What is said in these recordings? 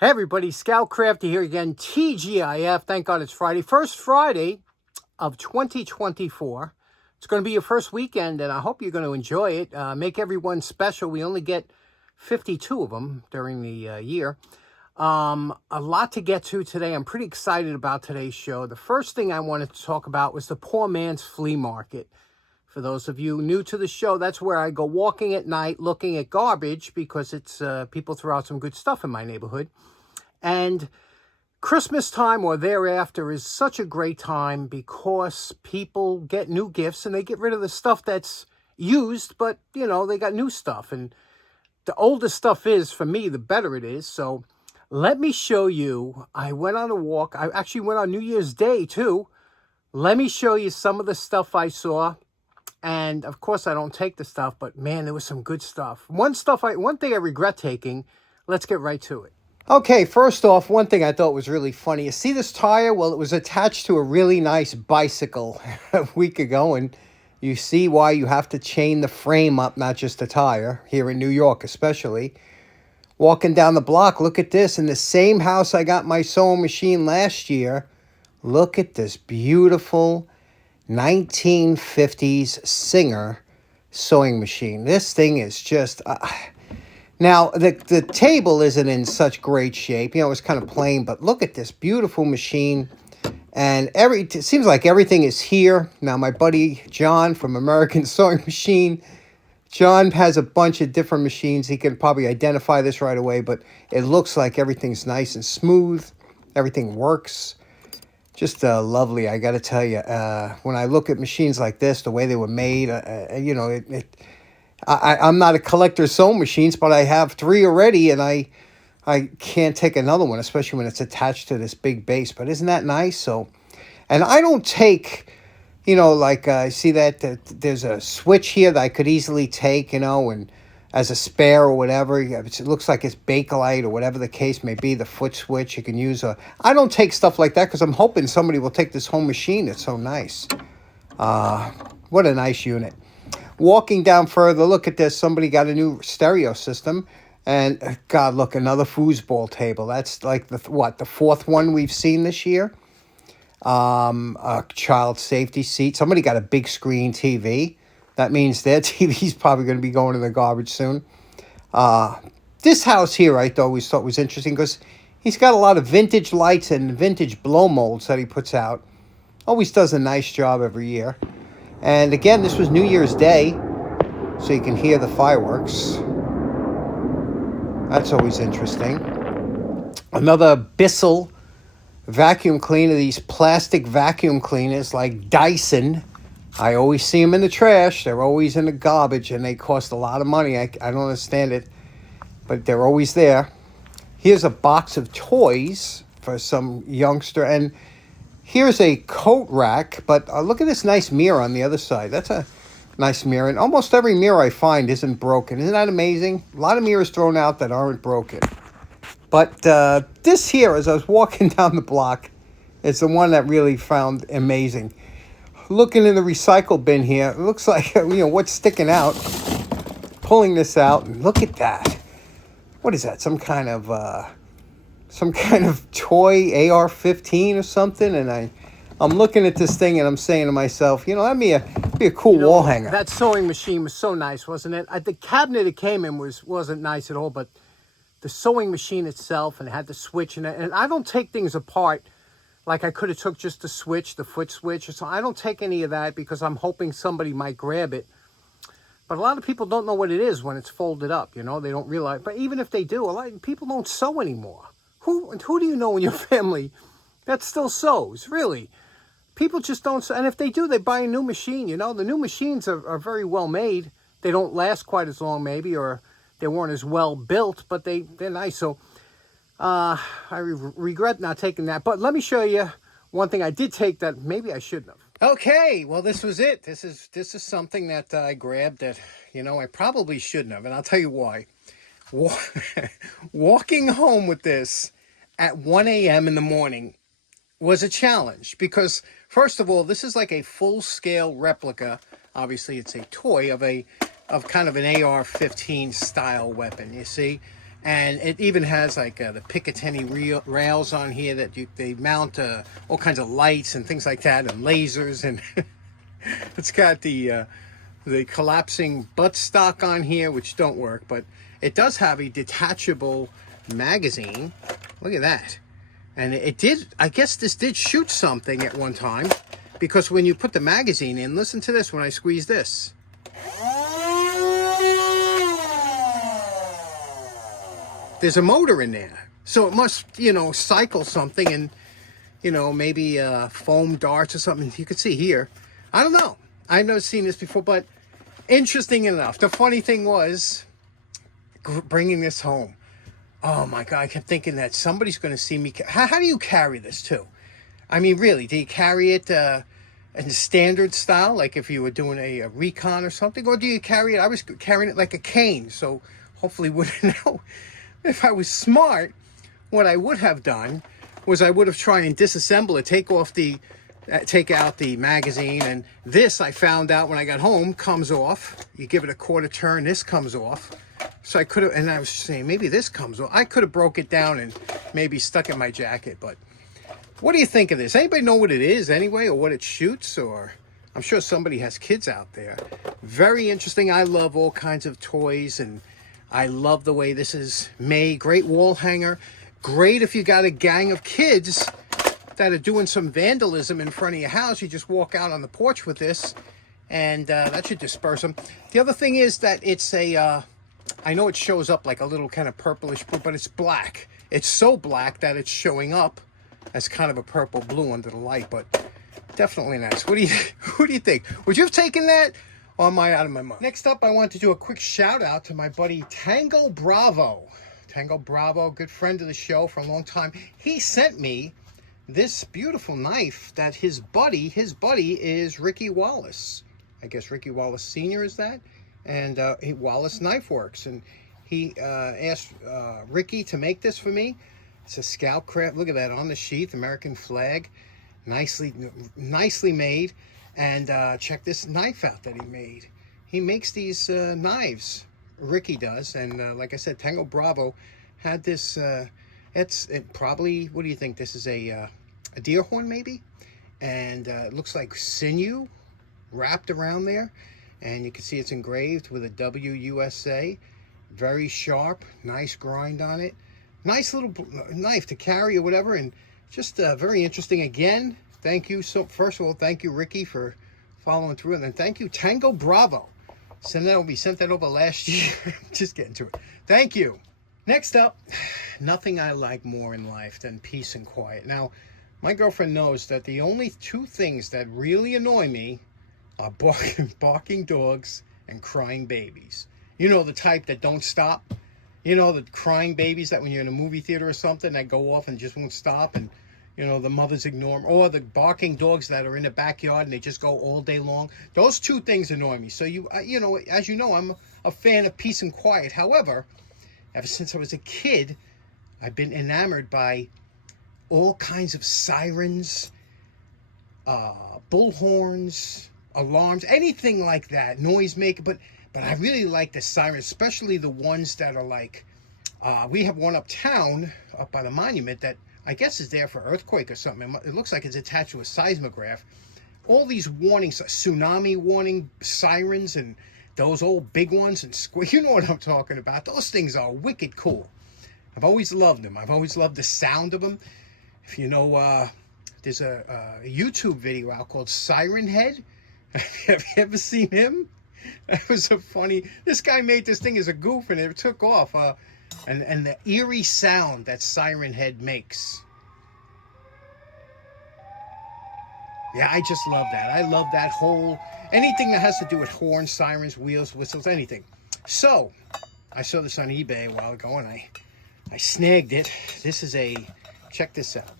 Hey everybody, Scout Crafty here again, TGIF. Thank God it's Friday. First Friday of 2024. It's going to be your first weekend, and I hope you're going to enjoy it. Make everyone special. We only get 52 of them during the year. A lot to get to today. I'm pretty excited about today's show. The first thing I wanted to talk about was the poor man's flea market. For those of you new to the show, that's where I go walking at night looking at garbage because it's people throw out some good stuff in my neighborhood. And Christmas time or thereafter is such a great time because people get new gifts and they get rid of the stuff that's used, but, they got new stuff. And the older stuff is, for me, the better it is. So let me show you. I went on a walk. I actually went on New Year's Day, too. Let me show you some of the stuff I saw. And, of course, I don't take the stuff, but, man, there was some good stuff. One thing I regret taking. Let's get right to it. Okay, first off, one thing I thought was really funny. You see this tire? Well, it was attached to a really nice bicycle a week ago, and you see why you have to chain the frame up, not just the tire, here in New York especially. Walking down the block, look at this. In the same house I got my sewing machine last year, look at this beautiful 1950s Singer sewing machine. This thing is just... Now, the table isn't in such great shape. It's kind of plain, but look at this beautiful machine. And it seems like everything is here. Now, my buddy John from American Sewing Machine, John has a bunch of different machines. He can probably identify this right away, but it looks like everything's nice and smooth. Everything works. Just lovely, I got to tell you. When I look at machines like this, the way they were made, I'm not a collector of sewing machines, but I have 3 already, and I can't take another one, especially when it's attached to this big base. But isn't that nice? So, and I don't take, I see that there's a switch here that I could easily take, and as a spare or whatever. It looks like it's Bakelite or whatever the case may be, the foot switch you can use. I don't take stuff like that because I'm hoping somebody will take this home machine. It's so nice. What a nice unit. Walking down further, look at this. Somebody got a new stereo system. And, God, look, another foosball table. That's like the 4th one we've seen this year. A child safety seat. Somebody got a big screen TV. That means their TV's probably going to be going in the garbage soon. This house here I always thought was interesting because he's got a lot of vintage lights and vintage blow molds that he puts out. Always does a nice job every year. And again, this was New Year's Day, so you can hear the fireworks. That's always interesting. Another Bissell vacuum cleaner, these plastic vacuum cleaners like Dyson. I always see them in the trash. They're always in the garbage, and they cost a lot of money. I don't understand it, but they're always there. Here's a box of toys for some youngster, and here's a coat rack, but look at this nice mirror on the other side. That's a nice mirror, and almost every mirror I find isn't broken. Isn't that amazing? A lot of mirrors thrown out that aren't broken. But this here, as I was walking down the block, is the one that really found amazing. Looking in the recycle bin here, it looks like, what's sticking out. Pulling this out, and look at that. What is that? Some kind of toy AR-15 or something, and I'm looking at this thing and I'm saying to myself, that'd be a cool wall hanger. That sewing machine was so nice, wasn't it? The cabinet it came in wasn't nice at all, but the sewing machine itself, and it had the switch in it, and I don't take things apart like I could have took just the switch, the foot switch, so I don't take any of that because I'm hoping somebody might grab it. But a lot of people don't know what it is when it's folded up, they don't realize. But even if they do, a lot of people don't sew anymore. Who do you know in your family that still sews, really? People just don't sew. And if they do, they buy a new machine, The new machines are very well made. They don't last quite as long, maybe, or they weren't as well built, but they're nice. So I regret not taking that. But let me show you one thing I did take that maybe I shouldn't have. Okay, well, this was it. This is something that I grabbed that, I probably shouldn't have. And I'll tell you why. Walking home with this at 1 a.m. in the morning was a challenge because, first of all, this is like a full-scale replica. Obviously, it's a toy of kind of an AR-15 style weapon, you see. And it even has like the Picatinny rails on here that they mount all kinds of lights and things like that, and lasers, and it's got the collapsing buttstock on here, which don't work, but it does have a detachable magazine. Look at that. And it did, I guess this did shoot something at one time, because when you put the magazine in, listen to this when I squeeze this. There's a motor in there. So it must, you know, cycle something, and, you know, maybe foam darts or something. You can see here. I don't know. I've never seen this before, but interesting enough. The funny thing was bringing this home. Oh my God, I kept thinking that somebody's going to see me. How do you carry this too? I mean, really, do you carry it in the standard style, like if you were doing a recon or something? Or do you carry it? I was carrying it like a cane, so hopefully wouldn't know. If I was smart, what I would have done was I would have tried and disassemble it, take out the magazine, and this, I found out when I got home, comes off. You give it a quarter turn, this comes off. So I could have, and I was saying, maybe this comes off. I could have broke it down and maybe stuck it in my jacket, but what do you think of this? Anybody know what it is anyway, or what it shoots? Or I'm sure somebody has kids out there. Very interesting. I love all kinds of toys, and I love the way this is made. Great wall hanger. Great if you got a gang of kids that are doing some vandalism in front of your house. You just walk out on the porch with this, and that should disperse them. The other thing is that it's a, I know it shows up like a little kind of purplish blue, but it's black. It's so black that it's showing up as kind of a purple blue under the light, but definitely nice. What do you think? Would you have taken that? Or am I out of my mind? Next up, I want to do a quick shout out to my buddy Tango-Bravo. Tango-Bravo, good friend of the show for a long time. He sent me this beautiful knife that his buddy is Ricky Wallace. I guess Ricky Wallace Sr. is that? And Wallace Knife Works. And he asked Ricky to make this for me. It's a Scout Craft. Look at that on the sheath, American flag. Nicely made. And check this knife out that he made. He makes these knives. Ricky does. And like I said, Tango-Bravo had this. It probably, what do you think? This is a deer horn maybe? And it looks like sinew wrapped around there. And you can see it's engraved with a WUSA. Very sharp. Nice grind on it. Nice little knife to carry or whatever. And just very interesting. Again, thank you. So first of all, thank you, Ricky, for following through. And then thank you, Tango-Bravo. We sent that over last year. Just getting to it. Thank you. Next up, nothing I like more in life than peace and quiet. Now, my girlfriend knows that the only two things that really annoy me are barking dogs and crying babies. You know, the type that don't stop. You know, the crying babies that when you're in a movie theater or something, that go off and just won't stop, and, you know, the mothers ignore them. Or the barking dogs that are in the backyard and they just go all day long. Those two things annoy me. So, you know, as you know, I'm a fan of peace and quiet. However, ever since I was a kid, I've been enamored by all kinds of sirens, bullhorns, alarms, anything like that, noise maker. But I really like the sirens, especially the ones that are like, we have one uptown, up by the monument, that I guess is there for earthquake or something. It looks like it's attached to a seismograph. All these warnings, tsunami warning sirens, and those old big ones, and you know what I'm talking about. Those things are wicked cool. I've always loved them. I've always loved the sound of them. If you know, there's a YouTube video out called Siren Head. Have you ever seen him? That was a funny. This guy made this thing as a goof, and it took off. And the eerie sound that Siren Head makes. Yeah, I just love that. I love that whole, anything that has to do with horns, sirens, wheels, whistles, anything. So, I saw this on eBay a while ago, and I snagged it. This is a, check this out.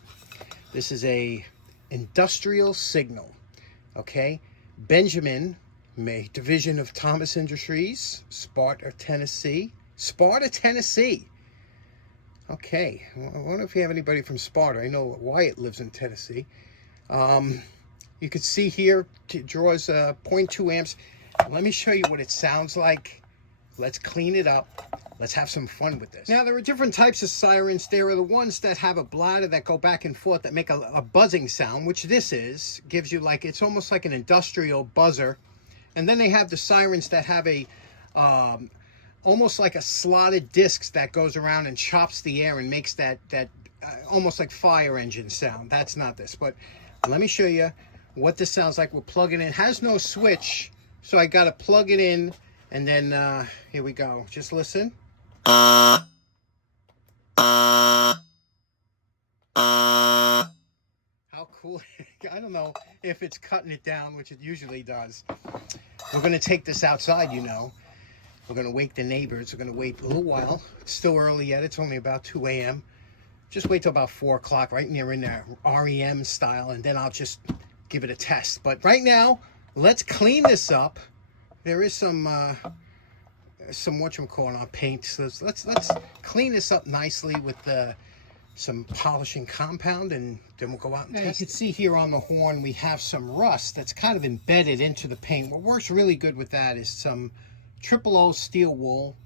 This is a industrial signal. Okay, Benjamin, division of Thomas Industries, Sparta, Tennessee. Sparta, Tennessee. Okay, I wonder if you have anybody from Sparta. I know Wyatt lives in Tennessee. You can see here, it draws 0.2 amps. Let me show you what it sounds like let's clean it up. Let's have some fun with this. Now, there are different types of sirens. There are the ones that have a bladder that go back and forth that make a buzzing sound, which this is. Gives you like, it's almost like an industrial buzzer. And then they have the sirens that have a, almost like a slotted disc that goes around and chops the air and makes that almost like fire engine sound. That's not this, but let me show you what this sounds like. We'll plug it in. It has no switch, so I got to plug it in, and then here we go. Just listen. How cool. I don't know if it's cutting it down, which it usually does. We're going to take this outside, you know. We're going to wake the neighbors. We're going to wait a little while. It's still early yet. It's only about 2 a.m. Just wait till about 4 o'clock, right near in there, REM style, and then I'll just give it a test. But right now, let's clean this up. There is some whatchamacallit paint. So let's clean this up nicely with some polishing compound, and then we'll go out and test. You can see here on the horn we have some rust that's kind of embedded into the paint. What works really good with that is some 000 steel wool,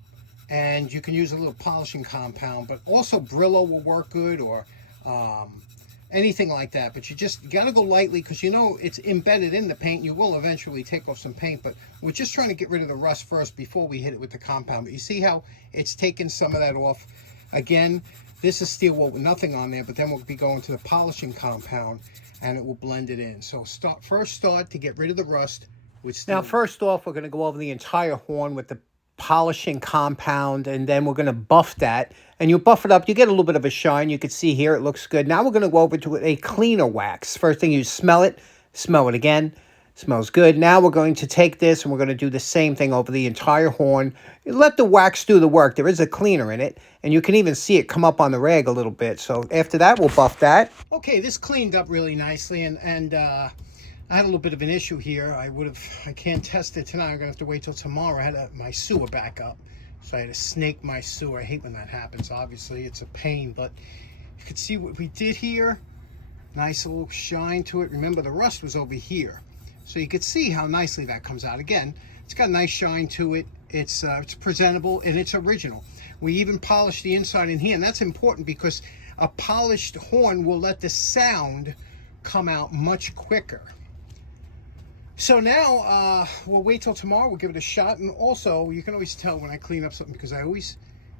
and you can use a little polishing compound, but also Brillo will work good, or anything like that. But you got to go lightly, because you know it's embedded in the paint. You will eventually take off some paint, but we're just trying to get rid of the rust first before we hit it with the compound. But you see how it's taken some of that off. Again, this is steel wool with nothing on there, but then we'll be going to the polishing compound and it will blend it in. So first start to get rid of the rust with steel. Now, first off, we're going to go over the entire horn with the polishing compound, and then we're going to buff that. And you buff it up, you get a little bit of a shine. You can see here it looks good. Now we're going to go over to a cleaner wax. First thing, you smell it again. Smells good. Now we're going to take this and we're going to do the same thing over the entire horn. Let the wax do the work. There is a cleaner in it, and you can even see it come up on the rag a little bit. So after that, we'll buff that. Okay, this cleaned up really nicely, and I had a little bit of an issue here. I can't test it tonight. I'm gonna have to wait till tomorrow. I had my sewer back up, so I had to snake my sewer. I hate when that happens. Obviously, it's a pain, but you can see what we did here. Nice little shine to it. Remember, the rust was over here, so you could see how nicely that comes out. Again, it's got a nice shine to it. It's presentable, and it's original. We even polished the inside in here, and that's important because a polished horn will let the sound come out much quicker. So now we'll wait till tomorrow. We'll give it a shot. And also, you can always tell when I clean up something, because I always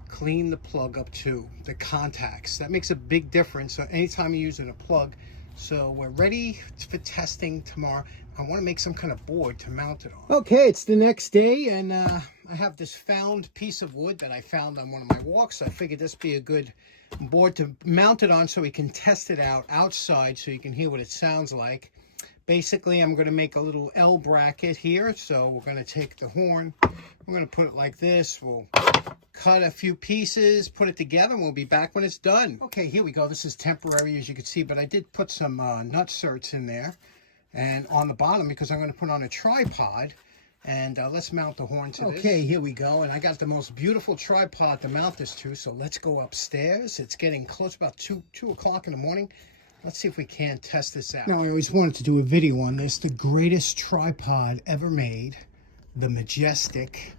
clean the plug up too, the contacts. That makes a big difference. So anytime you're using a plug. So we're ready for testing tomorrow. I want to make some kind of board to mount it on. Okay, it's the next day, and I have this found piece of wood that I found on one of my walks. I figured this would be a good board to mount it on so we can test it out outside so you can hear what it sounds like. Basically, I'm going to make a little L bracket here. So we're going to take the horn, we're going to put it like this. We'll cut a few pieces, put it together, and we'll be back when it's done. Okay, here we go. This is temporary, as you can see, but I did put some nut certs in there and on the bottom, because I'm going to put on a tripod. And let's mount the horn to this. Okay, here we go. And I got the most beautiful tripod to mount this to. So let's go upstairs. It's getting close, about 2 o'clock in the morning. Let's see if we can test this out. Now, I always wanted to do a video on this. The greatest tripod ever made, the Majestic.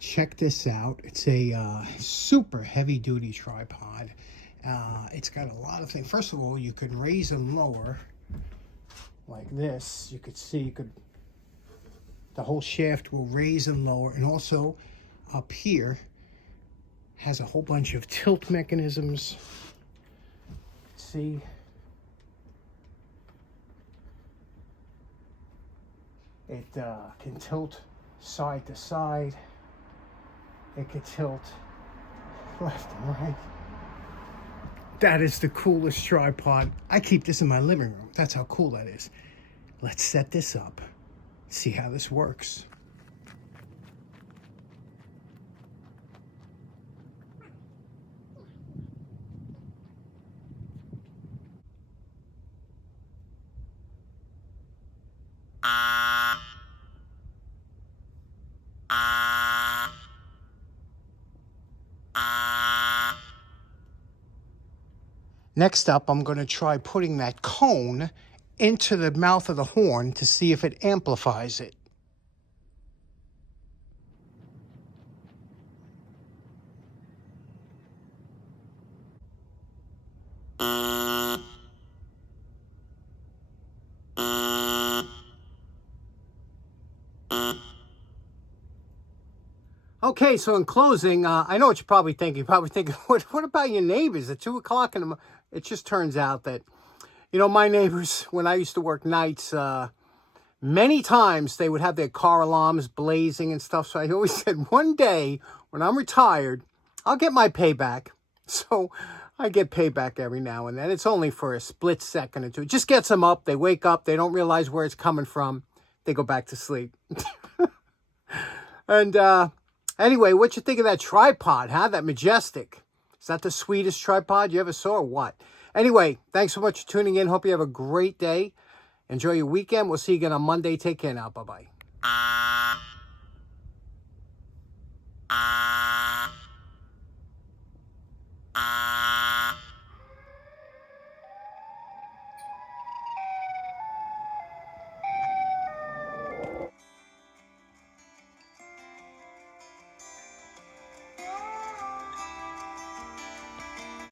Check this out. It's a super heavy-duty tripod. It's got a lot of things. First of all, you could raise and lower like this. You could see, the whole shaft will raise and lower. And also, up here, has a whole bunch of tilt mechanisms. See? It can tilt side to side. It can tilt left and right. That is the coolest tripod. I keep this in my living room. That's how cool that is. Let's set this up. See how this works. Next up, I'm going to try putting that cone into the mouth of the horn to see if it amplifies it. Okay, so in closing, I know what you're probably thinking. You're probably thinking, what about your neighbors at 2 o'clock in the morning? It just turns out that, my neighbors, when I used to work nights, many times they would have their car alarms blazing and stuff. So I always said, one day when I'm retired, I'll get my payback. So I get payback every now and then. It's only for a split second or two. It just gets them up. They wake up. They don't realize where it's coming from. They go back to sleep. And anyway, what you think of that tripod, huh? That Majestic. Is that the sweetest tripod you ever saw or what? Anyway, thanks so much for tuning in. Hope you have a great day. Enjoy your weekend. We'll see you again on Monday. Take care now. Bye-bye.